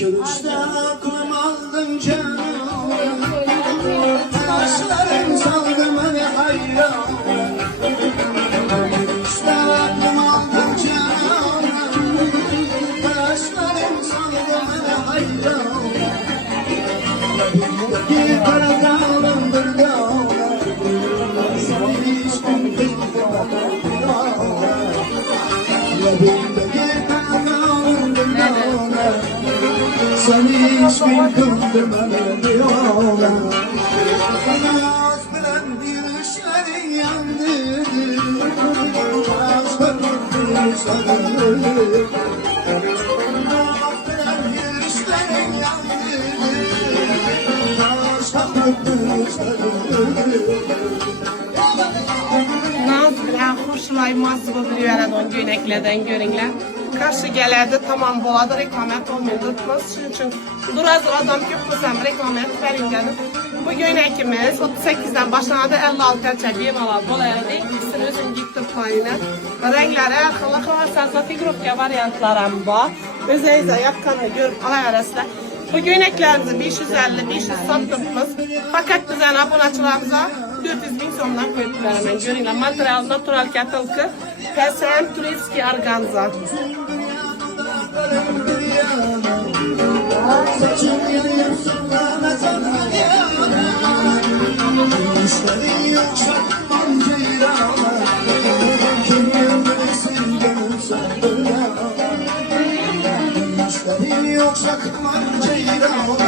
Kılıçta aklım aldım canım, taşlarım saldım hani hayran. Kılıçta aklım aldım canım, taşlarım saldım hani hayran. Bir kara dağlandır dağlar, seni hiç bilmem dağlar. Bir kara dağlandır dağlar, seni hiç bilmem dağlar. Naz bilen yürüyüşlerin yandı, naz bilen yürüyüşlerin Naz bilen hoşlaymaz bu bir aradan göyneklerden görünler. Karşı gelerde tamam boladı reklamet olmadı. Nasıl için duraz adam köpüsem reklamet verin dedim. Bu göynekimiz 38'den başlanadı 56'ya çekeyim ala bolayla değil. İkisini özüm gitti payına. Renkleri akıllı sazla figürlükçe varyantlarım var. Özeyze yakkanı görüp alay arasında. Bu göyneklerimizi 550-500 sattığımız fakat bizden abonatçılarımıza 400 bin sonundan koyup veremem. Görünler materyal natural katılkı PSM Turetski Arganza. Yoksa kırman ceyran.